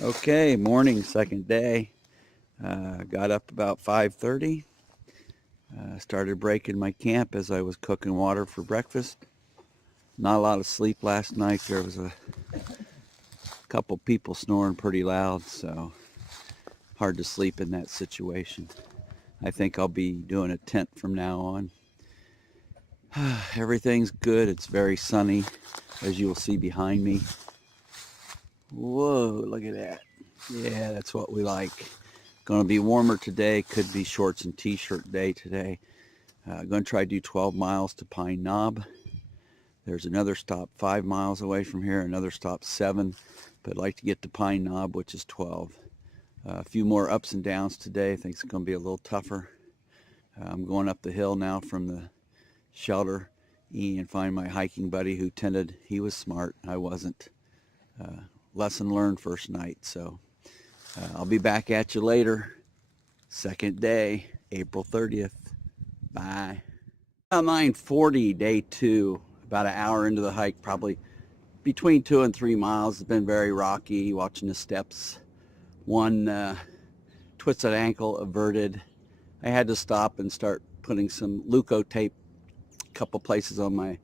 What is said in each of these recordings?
Okay, morning, second day. Got up about 5:30. Started breaking my camp as I was cooking water for breakfast. Not a lot of sleep last night. There was a couple people snoring pretty loud, so hard to sleep in that situation. I think I'll be doing a tent from now on. Everything's good. It's very sunny, as you will see behind me. Whoa, look at that. Yeah, that's what we like. Going to be warmer today. Could be shorts and t-shirt day today. Going to try to do 12 miles to Pine Knob. There's another stop 5 miles away from here, another stop 7, but I'd like to get to Pine Knob, which is 12. A few more ups and downs today. I think it's going to be a little tougher. I'm going up the hill now from the shelter and find my hiking buddy who tended. He was smart. I wasn't. Lesson learned first night. So I'll be back at you later. Second day, April 30th. Bye. 9:40, day 2. About an hour into the hike, probably between 2 and 3 miles. It's been very rocky, watching the steps. One twisted ankle averted. I had to stop and start putting some Leuco tape a couple places on my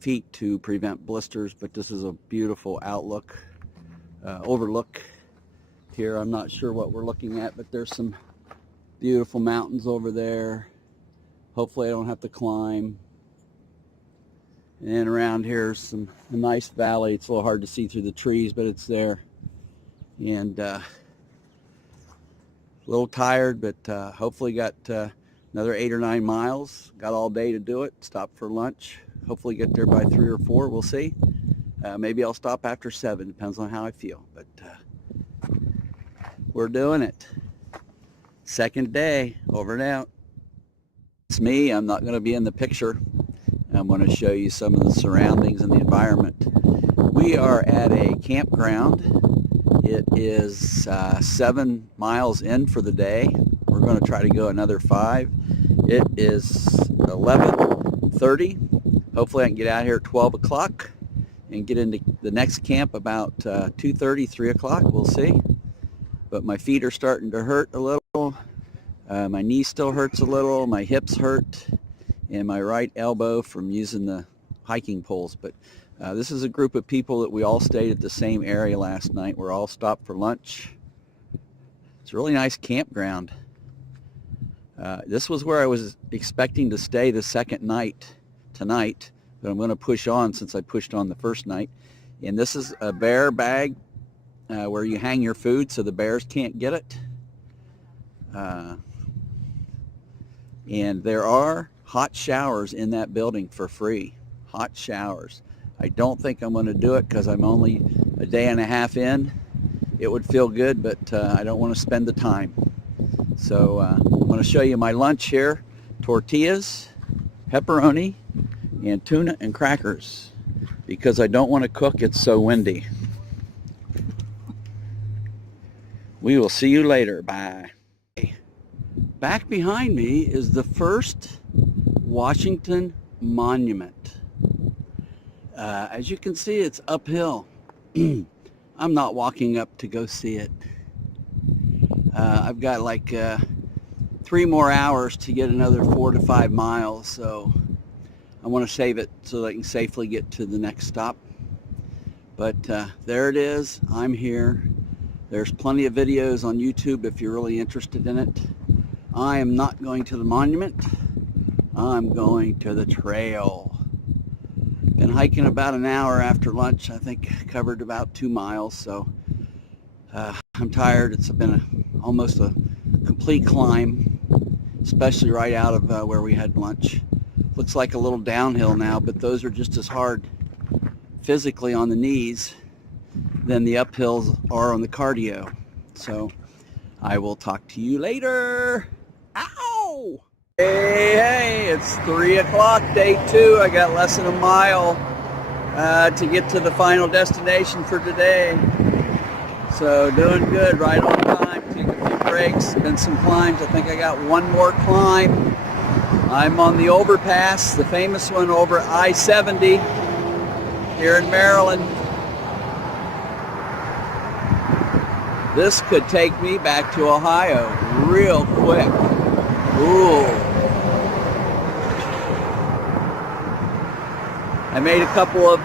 feet to prevent blisters, but this is a beautiful overlook here. I'm not sure what we're looking at, but there's some beautiful mountains over there. Hopefully I don't have to climb. And around here is a nice valley. It's a little hard to see through the trees, but it's there. And a little tired, but hopefully got another 8 or 9 miles. Got all day to do it. Stop for lunch. Hopefully get there by 3 or 4. We'll see. Maybe I'll stop after 7. Depends on how I feel. But we're doing it. Second day. Over and out. It's me. I'm not going to be in the picture. I'm going to show you some of the surroundings and the environment. We are at a campground. It is 7 miles in for the day. We're going to try to go another 5. It is 11:30. Hopefully I can get out here at 12 o'clock and get into the next camp about 2:30, 3 o'clock. We'll see. But my feet are starting to hurt a little. My knee still hurts a little. My hips hurt. And my right elbow from using the hiking poles. But this is a group of people that we all stayed at the same area last night. We're all stopped for lunch. It's a really nice campground. This was where I was expecting to stay the second night tonight, but I'm going to push on since I pushed on the first night. And this is a bear bag where you hang your food so the bears can't get it. And there are hot showers in that building for free. Hot showers. I don't think I'm going to do it because I'm only a day and a half in. It would feel good, but I don't want to spend the time. So I'm going to show you my lunch here. Tortillas, pepperoni, and tuna and crackers. Because I don't want to cook, it's so windy. We will see you later. Bye. Back behind me is the first Washington Monument. As you can see, it's uphill. I'm not walking up to go see it. I've got like 3 more hours to get another 4 to 5 miles, so I want to save it so that I can safely get to the next stop. But there it is. I'm here. There's plenty of videos on YouTube if you're really interested in it. I am not going to the monument. I'm going to the trail. Been hiking about an hour after lunch. I think covered about 2 miles, so I'm tired. It's been almost a complete climb, especially right out of where we had lunch. Looks like a little downhill now, but those are just as hard physically on the knees than the uphills are on the cardio. So I will talk to you later. Ow! Hey, it's 3 o'clock, day 2. I got less than a mile to get to the final destination for today. So doing good, right on time. Take a few breaks, been some climbs. I think I got one more climb. I'm on the overpass, the famous one over I-70 here in Maryland. This could take me back to Ohio real quick. Ooh. I made a couple of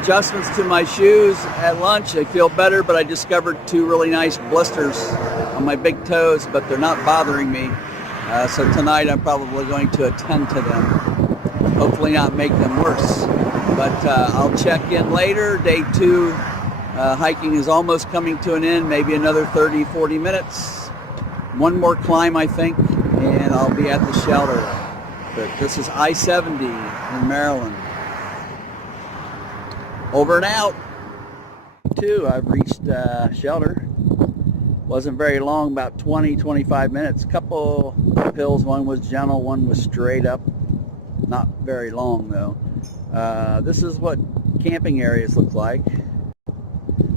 adjustments to my shoes at lunch. They feel better, but I discovered 2 really nice blisters on my big toes, but they're not bothering me. So tonight I'm probably going to attend to them. Hopefully not make them worse. But I'll check in later. Day 2 hiking is almost coming to an end, maybe another 30, 40 minutes. One more climb, I think, and I'll be at the shelter. But this is I-70 in Maryland. Over and out. I've reached shelter. Wasn't very long, about 20, 25 minutes. A couple hills, one was gentle, one was straight up. Not very long though. This is what camping areas look like.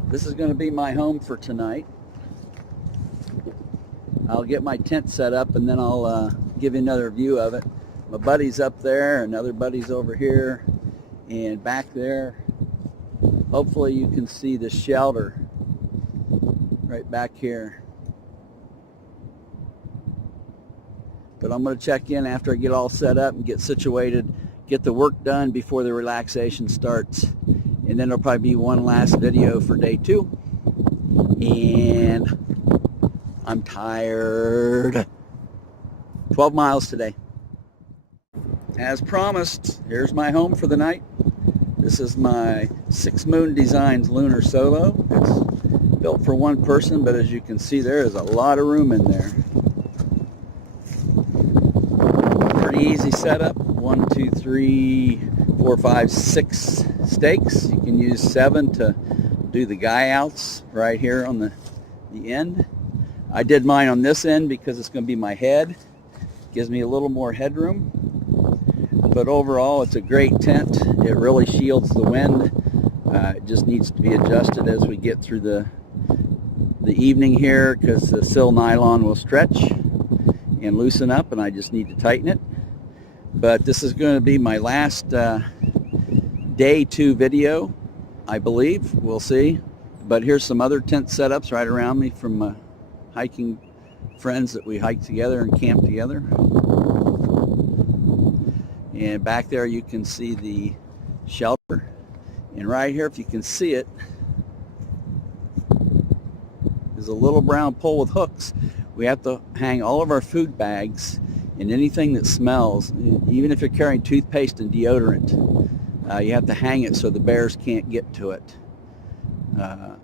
This is going to be my home for tonight. I'll get my tent set up and then I'll give you another view of it. My buddy's up there and other buddies over here and back there. Hopefully you can see the shelter right back here. But I'm going to check in after I get all set up and get situated, get the work done before the relaxation starts. And then there'll probably be one last video for day 2. And I'm tired. 12 miles today. As promised, here's my home for the night. This is my 6 Moon Designs Lunar Solo. It's built for one person, but as you can see, there is a lot of room in there. Pretty easy setup. 1, 2, 3, 4, 5, 6 stakes. You can use 7 to do the guy outs right here on the end. I did mine on this end because it's going to be my head. Gives me a little more headroom. But overall, it's a great tent. It really shields the wind. It just needs to be adjusted as we get through the evening here, because the sill nylon will stretch and loosen up, and I just need to tighten it. But this is going to be my last day 2 video, I believe. We'll see. But here's some other tent setups right around me from hiking friends that we hike together and camp together. And back there you can see the shelter. And right here, if you can see it, is a little brown pole with hooks. We have to hang all of our food bags and anything that smells. Even if you're carrying toothpaste and deodorant, you have to hang it so the bears can't get to it. And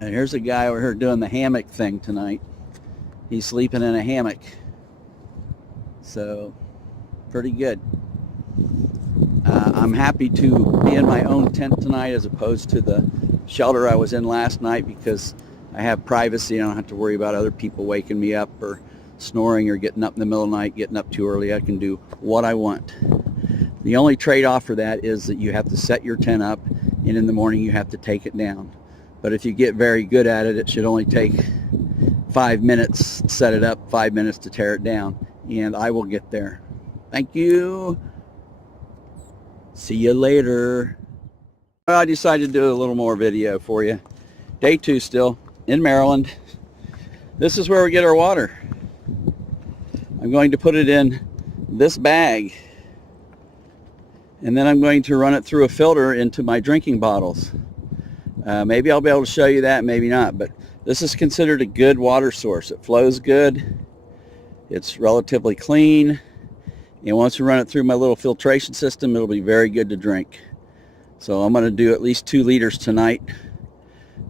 here's a guy over here doing the hammock thing tonight. He's sleeping in a hammock. So, pretty good. I'm happy to be in my own tent tonight as opposed to the shelter I was in last night, because I have privacy. I don't have to worry about other people waking me up or snoring or getting up in the middle of the night, getting up too early. I can do what I want. The only trade-off for that is that you have to set your tent up, and in the morning you have to take it down. But if you get very good at it, it should only take 5 minutes to set it up, 5 minutes to tear it down, and I will get there. Thank you. See you later. I decided to do a little more video for you. Day 2 still in Maryland. This is where we get our water. I'm going to put it in this bag, and then I'm going to run it through a filter into my drinking bottles. Maybe I'll be able to show you that, maybe not, but this is considered a good water source. It flows good. It's relatively clean. And once we run it through my little filtration system, it'll be very good to drink. So I'm going to do at least 2 liters tonight.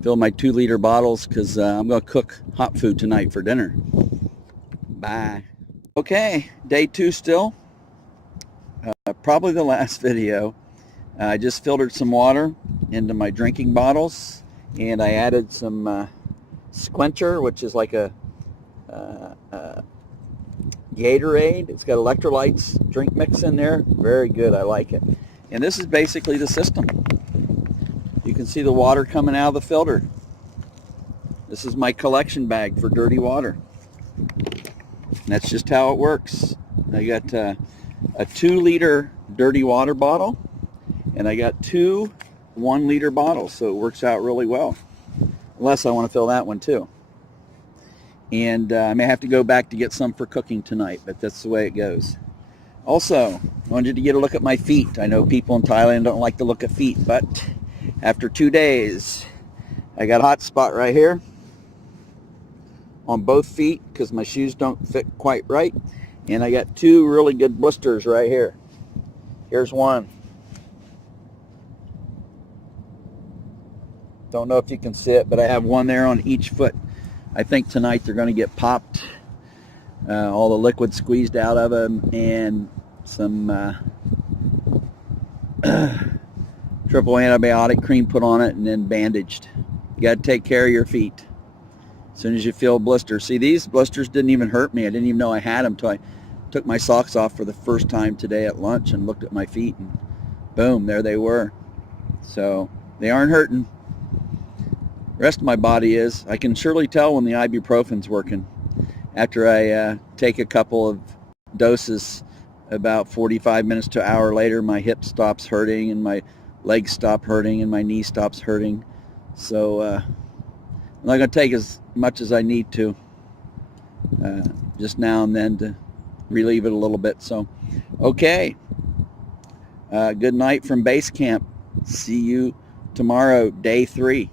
Fill my 2-liter bottles, because I'm going to cook hot food tonight for dinner. Bye. Okay, day 2 still. Probably the last video. I just filtered some water into my drinking bottles, and I added some Squencher, which is like a Gatorade. It's got electrolytes drink mix in there. Very good. I like it. And this is basically the system. You can see the water coming out of the filter. This is my collection bag for dirty water. And that's just how it works. I got a 2-liter dirty water bottle, and I got 2 1-liter bottles, so it works out really well. unless I want to fill that one too. And I may have to go back to get some for cooking tonight, but that's the way it goes. Also, I wanted to get a look at my feet. I know people in Thailand don't like to look at feet, but after 2 days, I got a hot spot right here on both feet because my shoes don't fit quite right. And I got 2 really good blisters right here. Here's one. Don't know if you can see it, but I have one there on each foot. I think tonight they're going to get popped, all the liquid squeezed out of them, and some triple antibiotic cream put on it, and then bandaged. You got to take care of your feet as soon as you feel a blister. See, these blisters didn't even hurt me. I didn't even know I had them until I took my socks off for the first time today at lunch and looked at my feet, and boom, there they were. So they aren't hurting. The rest of my body is. I can surely tell when the ibuprofen's working. After I take a couple of doses, about 45 minutes to an hour later, my hip stops hurting and my legs stop hurting and my knee stops hurting. So I'm not going to take as much as I need to, just now and then to relieve it a little bit. So, okay. Good night from base camp. See you tomorrow, day 3.